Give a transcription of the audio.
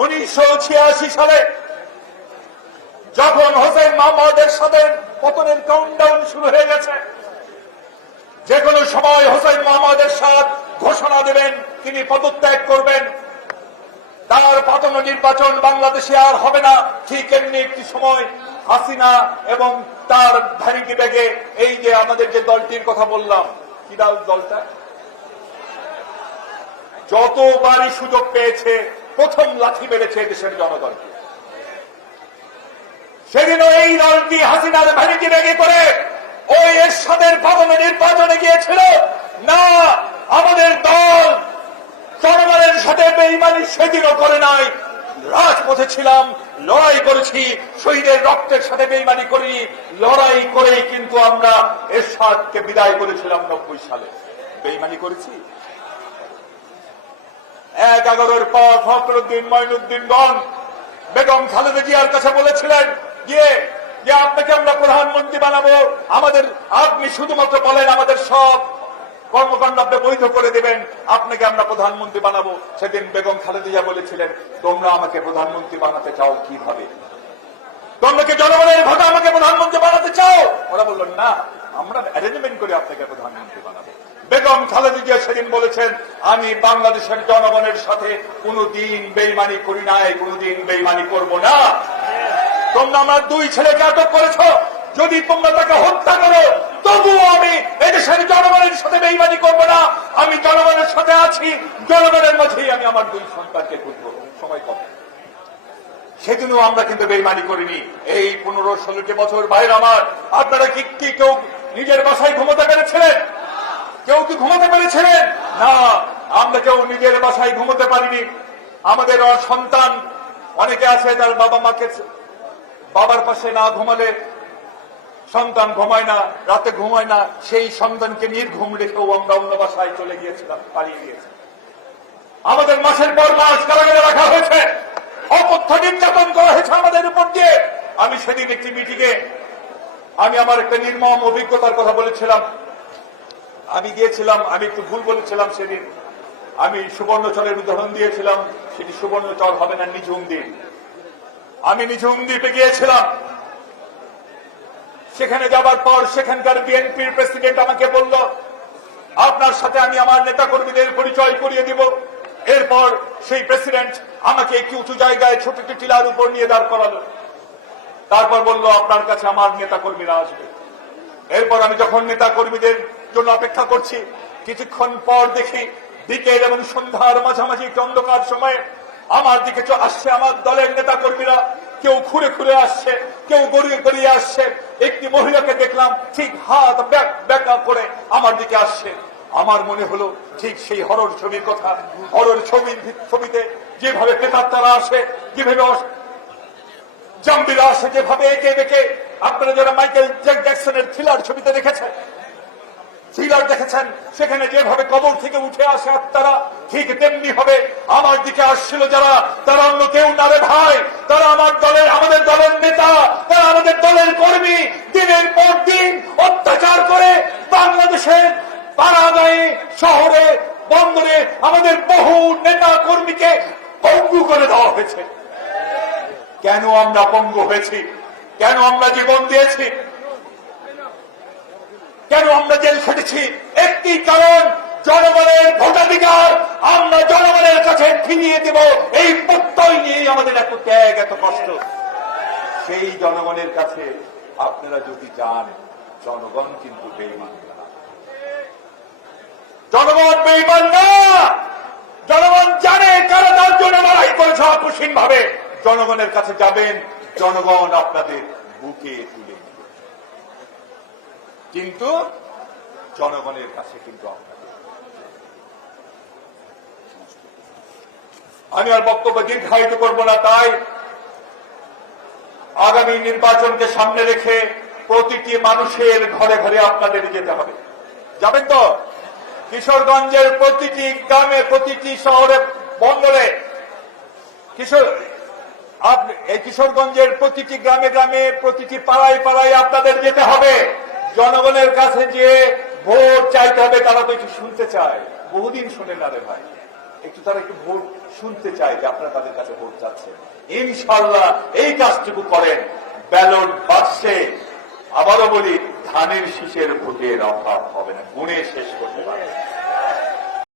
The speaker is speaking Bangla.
1986 সালে যখন হোসেন মোহাম্মদের সাথে পতনের কাউন্টডাউন শুরু হয়ে গেছে, যে কোনো সময় হোসেন মোহাম্মদের সাথ ঘোষণা দেবেন তিনি পদত্যাগ করবেন, তার পতন নির্বাচন বাংলাদেশে আর হবে না, ঠিক এমনি একটি সময় হাসিনা এবং তার ভ্যানিটি ব্যাগে এই যে আমাদের যে দলটির কথা বললাম, কি দলটা যতবারই সুযোগ পেয়েছে প্রথম লাথি মেরেছে দেশের জনগণকে। সেদিনও এই দলটি হাসিনার ভ্যানিটি ব্যাগে করে ওই এরশাদের পতন নির্বাচনে গিয়েছিল না। আমাদের দল জনগণের সাথে বেঈমানি সেদিনও করে নাই, রাজপথে ছিলাম, লড়াই করেছি, শহীদের রক্তের সাথে বেঈমানি করি, লড়াই করেই কিন্তু আমরা এরশাদকে বিদায় করেছিলাম 90 সালে। বেঈমানি করেছি। 11-এর পর ফখরুদ্দিন মঈনুদ্দিনগণ বেগম খালেদা জিয়ার কাছে বলেছিলেন যে আপনাকে আমরা প্রধানমন্ত্রী বানাবো, আপনি শুধুমাত্র বলেন আমাদের সব কর্মকাণ্ড আপনি বৈধ করে দেবেন, আপনাকে আমরা প্রধানমন্ত্রী বানাবো। সেদিন বেগম খালেদা জিয়া বলেছিলেন, তোমরা আমাকে প্রধানমন্ত্রী বানাতে চাও কিভাবে? তোমরা কি জনগণের ভোটে আমাকে প্রধানমন্ত্রী বানাতে চাও? ওরা বলল না, আমরা অ্যারেঞ্জমেন্ট করে আপনাকে প্রধানমন্ত্রী বানাবো। বেগম খালেদা জিয়া সেদিন বলেছেন, আমি বাংলাদেশের জনগণের সাথে কোনদিন বেইমানি করি নাই, কোনদিন বেইমানি করব না। তোমরা আমার 2 ছেলেকে আটক করেছ, যদি তোমরা তাকে হত্যা করো তবুও আমি এদেশের জনগণের সাথে বেইমানি করব না। আমি জনগণের সাথে আছি, জনগণের মাঝেই আমি আমার 2 সন্তানকে খুঁজব। সময় কম। সেদিনও আমরা কিন্তু বেইমানি করিনি। এই 15-16 বছর ভাইয়ের আমার, আপনারা কি কেউ নিজের বাসায় ঘুমোতে পেরেছিলেন? কেউ কি ঘুমোতে পেরেছিলেন? না, আমরা কেউ নিজের বাসায় ঘুমোতে পারিনি। আমাদের সন্তান অনেকে আছে, তার বাবার পাশে না ঘুমালে সন্তান ঘুমায় না, রাতে ঘুমায় না, সেই সন্তানকে নির্ঘুম রেখেও আমরা অন্য বাসায় চলে গিয়েছিলাম, পালিয়ে গিয়েছি। আমাদের মাসের পর মাস কারাগারে রাখা হয়েছে, অকথ্য নির্যাতন করা হয়েছে আমাদের উপর দিয়ে। আমি সেদিন একটি মিটিংয়ে আমি আমার একটা নির্মম অভিজ্ঞতার কথা বলেছিলাম। আমি গিয়েছিলাম, আমি একটু ভুল বলেছিলাম সেদিন, আমি সুবর্ণচরের উদাহরণ দিয়েছিলাম, সেটি সুবর্ণচর হবে না, নিঝুম দ্বীপ। আমি নিঝুম দ্বীপে গিয়েছিলাম। সেখানে যাবার পর সেখানকার বিএনপির প্রেসিডেন্ট আমাকে বলল, আপনার সাথে আমি আমার নেতাকর্মীদের পরিচয় করিয়ে দিব। এরপর সেই প্রেসিডেন্ট আমাকে একটি উঁচু জায়গায় ছোট একটি টিলার উপর নিয়ে দাঁড় করালো। তারপর বলল, আপনার কাছে আমার নেতাকর্মীরা আসবে। এরপর আমি যখন নেতাকর্মীদের জন্য অপেক্ষা করছি, কিছুক্ষণ পর দেখি বিকেল এবং সন্ধ্যার মাঝামাঝি একটি অন্ধকার সময়ে আমার দিকে আসছে আমার দলের নেতাকর্মীরা। কেউ ঘুরে ঘুরে আসছে, কেউ গড়িয়ে গড়িয়ে আসছে। একটি মহিলাকে দেখলাম ঠিক হাত ব্যাকা করে আমার দিকে আসছে। আমার মনে হলো ঠিক সেই হরর ছবির কথা। হরর ছবিতে যেভাবে প্রেতাত্মারা আসে, যেভাবে জাম্বিরা আসে, যেভাবে একে বেঁকে, আপনারা যারা মাইকেল জ্যাকসনের থ্রিলার ছবিতে দেখেছেন, সেখানে যেভাবে কবর থেকে উঠে আসে আত্মারা, ঠিক তেমনি হবে আমার দিকে আসছিল যারা। তারা অন্য কেউ না রে ভাই, তারা আমাদের দলের নেতা, তারা আমাদের দলের কর্মী। দিনের পর দিন অত্যাচার করে বাংলাদেশের পাড়াগাঁয়ে, শহরে, বন্দরে আমাদের বহু নেতা কর্মীকে পঙ্গু করে দেওয়া হয়েছে। কেন আমরা পঙ্গু হয়েছি? কেন আমরা জীবন দিয়েছি? কেন আমরা জেল খেটেছি? একটি কারণ, জনগণের ভোটাধিকার আমরা জনগণের কাছে ফিরিয়ে দেব, এই প্রত্যয় নিয়ে আমাদের এত ত্যাগ, এত কষ্ট। সেই জনগণের কাছে আপনারা যদি যান, জনগণ কিন্তু বেঈমান না। জনগণ বেঈমান না। জনগণ জানে কারা তার জন্য লড়াই করেছে অকুশীন ভাবে। জনগণের কাছে যাবেন, জনগণ আপনাদের বুকে তুলে নেবে। কিন্তু জনগণের কাছে কিন্তু আমি আর বক্তব্য দীর্ঘায়িত করব না। তাই আগামী নির্বাচনকে সামনে রেখে প্রতিটি মানুষের ঘরে ঘরে আপনাদের যেতে হবে। যাবেন তো? কিশোরগঞ্জের প্রতিটি গ্রামে, প্রতিটি শহরে, বন্দরে, এই কিশোরগঞ্জের প্রতিটি গ্রামে গ্রামে, প্রতিটি পাড়ায় পাড়ায় আপনাদের যেতে হবে। জনগণের কাছে যে ভোট চাইতে হবে। তারা তো একটু শুনতে চায়, বহুদিন শুনে না রে ভাই, তারা একটু ভোট শুনতে চাই যে আপনারা তাদের কাছে ভোট চাচ্ছেন। ইনশাআল্লাহ এই কাজটুকু করেন, ব্যালট বাক্সে আবারও বলি ধানের শীষের ভোটের অভাব হবে না, গুণে শেষ করতে পারে।